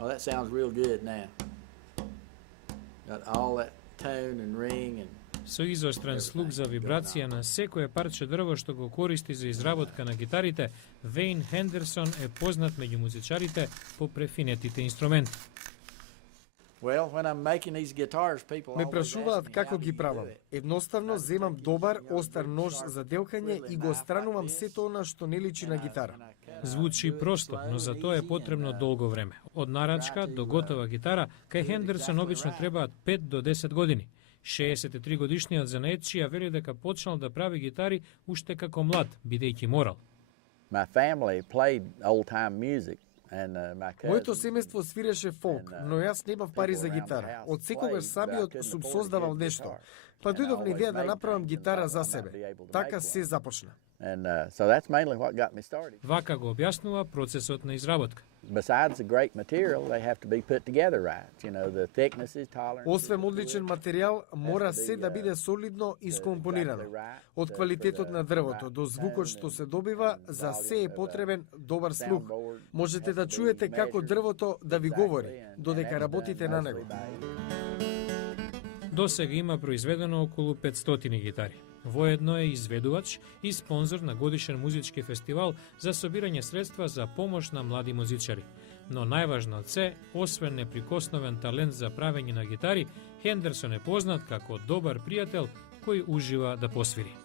Oh, that sounds real good now. Got all that tone and ring and Со изострен слух за вибрација на секое парче дрво што го користи за изработка на гитарите, Вејн Хендерсон е познат меѓу музичарите по префинетите инструменти. Well, when I'm making these guitars, people Ме always прашуваат ask me, како "How do ги you правам. do it?" Едноставно земам добар, остар нож за делкање и го странувам сето она што не личи на гитара. Звучи просто, но за тоа е потребно долго време. Од нарачка до готова гитара, кај Хендерсон обично требаат 5 до 10 години. 63 годишниот занаетчија вели дека почнал да прави гитари уште како млад, бидејќи морал. My family played old-time music. Моето семејство свиреше фолк, но јас немав пари за гитара. Од секогаш самиот сум создавал нешто. Па дојдов на идеја да направам гитара за себе. Така се започна. Вака го објаснува процесот на изработка. Освен одличен материјал, мора се да биде солидно искомпонирано. Од квалитетот на дрвото до звукот што се добива, за се е потребен добар слух. Можете да чуете како дрвото да ви говори, додека работите на него. До сега има произведено околу 500 гитари. Воедно е изведувач и спонзор на годишен музички фестивал за собирање средства за помош на млади музичари. Но најважно од се, освен неприкосновен талент за правење на гитари, Хендерсон е познат како добар пријател кој ужива да посвири.